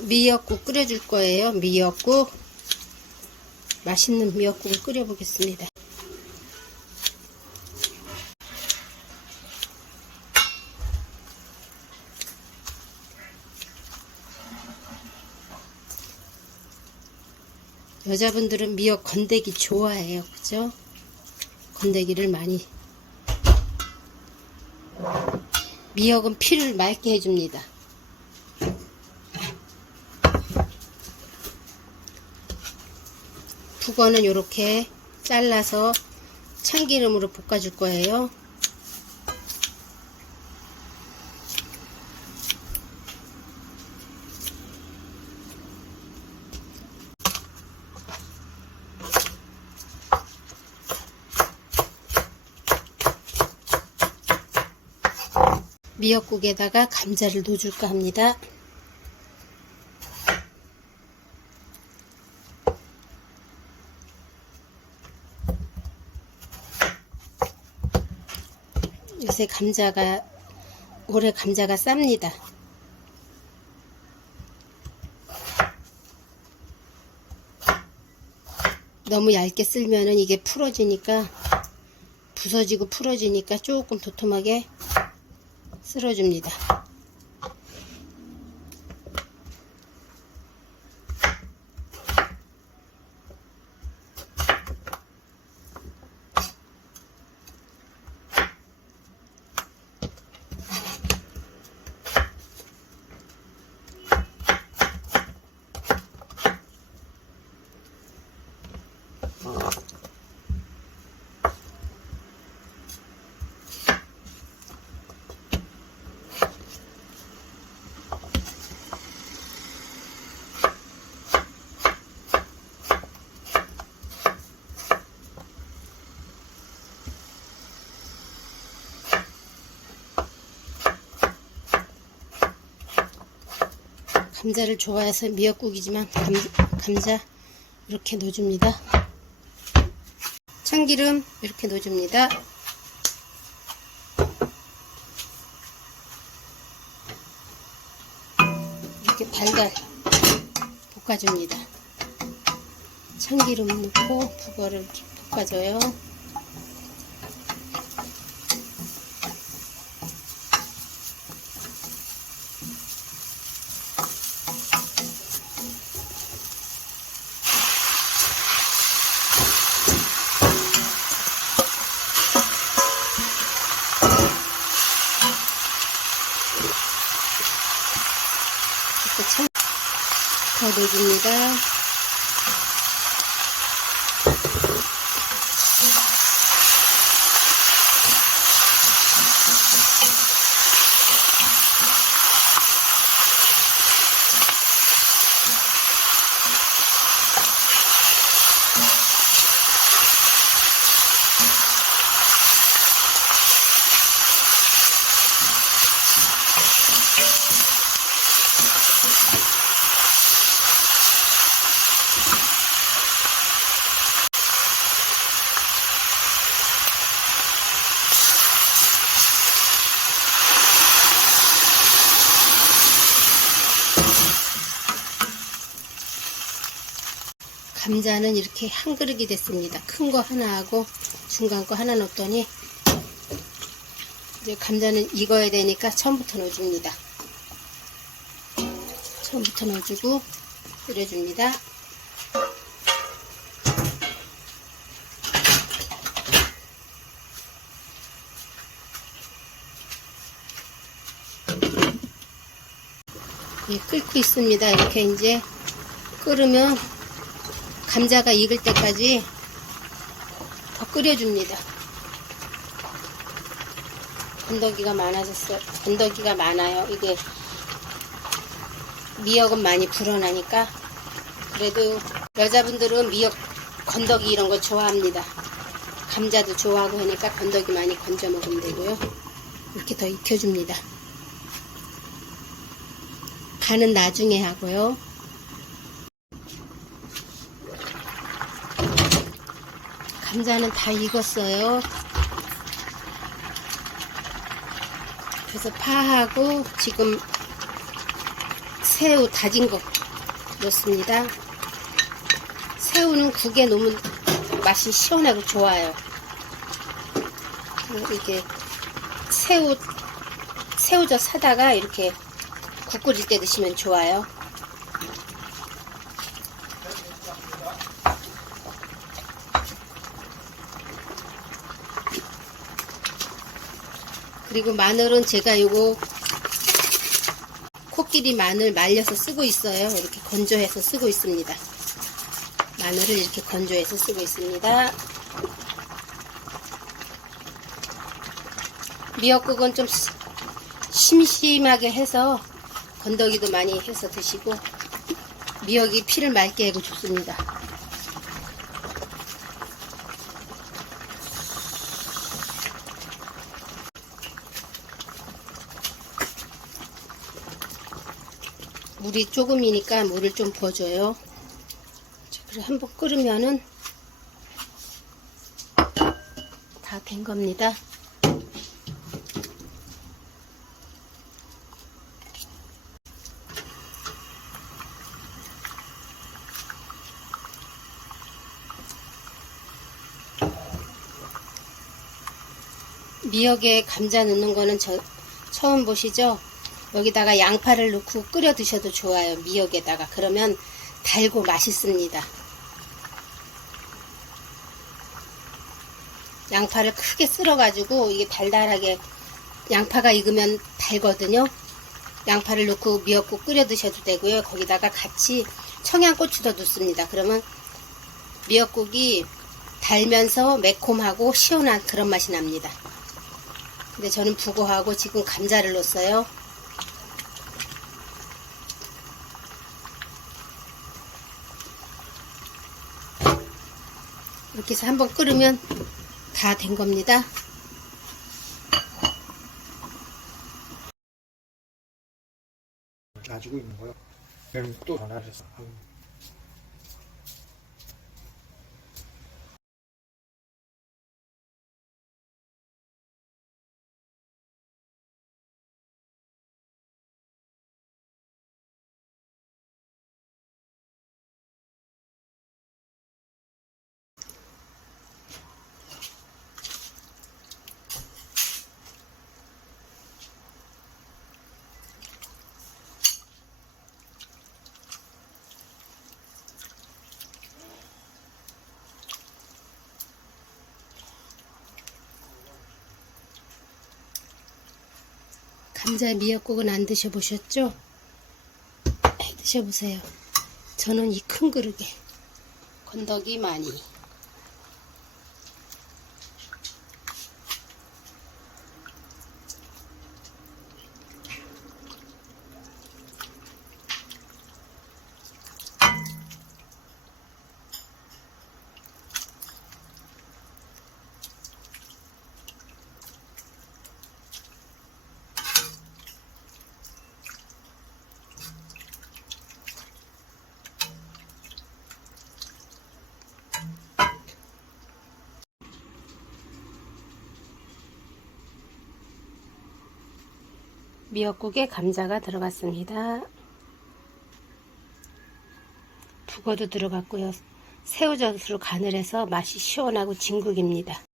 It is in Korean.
미역국 끓여줄 거예요. 미역국. 맛있는 미역국을 끓여보겠습니다. 여자분들은 미역 건더기 좋아해요. 그죠? 건더기를 많이. 미역은 피를 맑게 해줍니다. 북어는 이렇게 잘라서 참기름으로 볶아줄 거예요. 미역국에다가 감자를 넣어줄까 합니다. 요새 감자가 올해 감자가 쌉니다. 너무 얇게 쓸면은 이게 풀어지니까 부서지고 풀어지니까 조금 도톰하게 쓸어줍니다. 감자를 좋아해서 미역국이지만 감, 감자 이렇게 넣어줍니다. 참기름 이렇게 넣어줍니다. 이렇게 달달 볶아줍니다. 참기름 넣고 북어를 볶아줘요. 이렇게 참, 더 넣어줍니다. 감자는 이렇게 한 그릇이 됐습니다. 큰 거 하나 하고 중간 거 하나 넣었더니 이제 감자는 익어야 되니까 처음부터 넣어줍니다. 처음부터 넣어주고 끓여줍니다. 예, 끓고 있습니다. 이렇게 이제 끓으면 감자가 익을 때까지 더 끓여줍니다. 건더기가 많아졌어요. 건더기가 많아요. 이게 미역은 많이 불어나니까 그래도 여자분들은 미역 건더기 이런 거 좋아합니다. 감자도 좋아하고 하니까 건더기 많이 건져 먹으면 되고요. 이렇게 더 익혀줍니다. 간은 나중에 하고요. 감자는 다 익었어요. 그래서 파하고 지금 새우 다진 거 넣습니다. 새우는 국에 넣으면 맛이 시원하고 좋아요. 이렇게 새우 새우젓 사다가 이렇게 국 끓일 때 드시면 좋아요. 그리고 마늘은 제가 요거 코끼리 마늘 말려서 쓰고 있어요. 이렇게 건조해서 쓰고 있습니다. 마늘을 이렇게 건조해서 쓰고 있습니다. 미역국은 좀 시- 심심하게 해서 건더기도 많이 해서 드시고 미역이 피를 맑게 하고 좋습니다. 물이 조금이니까 물을 좀 부어줘요. 자, 그리고 한번 끓으면은 다 된 겁니다. 미역에 감자 넣는 거는 저, 처음 보시죠? 여기다가 양파를 넣고 끓여 드셔도 좋아요. 미역에다가. 그러면 달고 맛있습니다. 양파를 크게 쓸어가지고 이게 달달하게 양파가 익으면 달거든요. 양파를 넣고 미역국 끓여 드셔도 되고요. 거기다가 같이 청양고추도 넣습니다. 그러면 미역국이 달면서 매콤하고 시원한 그런 맛이 납니다. 근데 저는 부고하고 지금 감자를 넣었어요. 이렇게 해서 한번 끓으면 다 된 겁니다. 놔주고 있는 거요. 그럼 또 전화를 해서 감자 미역국은 안 드셔보셨죠? 네, 드셔보세요. 저는 이 큰 그릇에 건더기 많이. 미역국에 감자가 들어갔습니다. 북어도 들어갔고요. 새우젓으로 간을 해서 맛이 시원하고 진국입니다.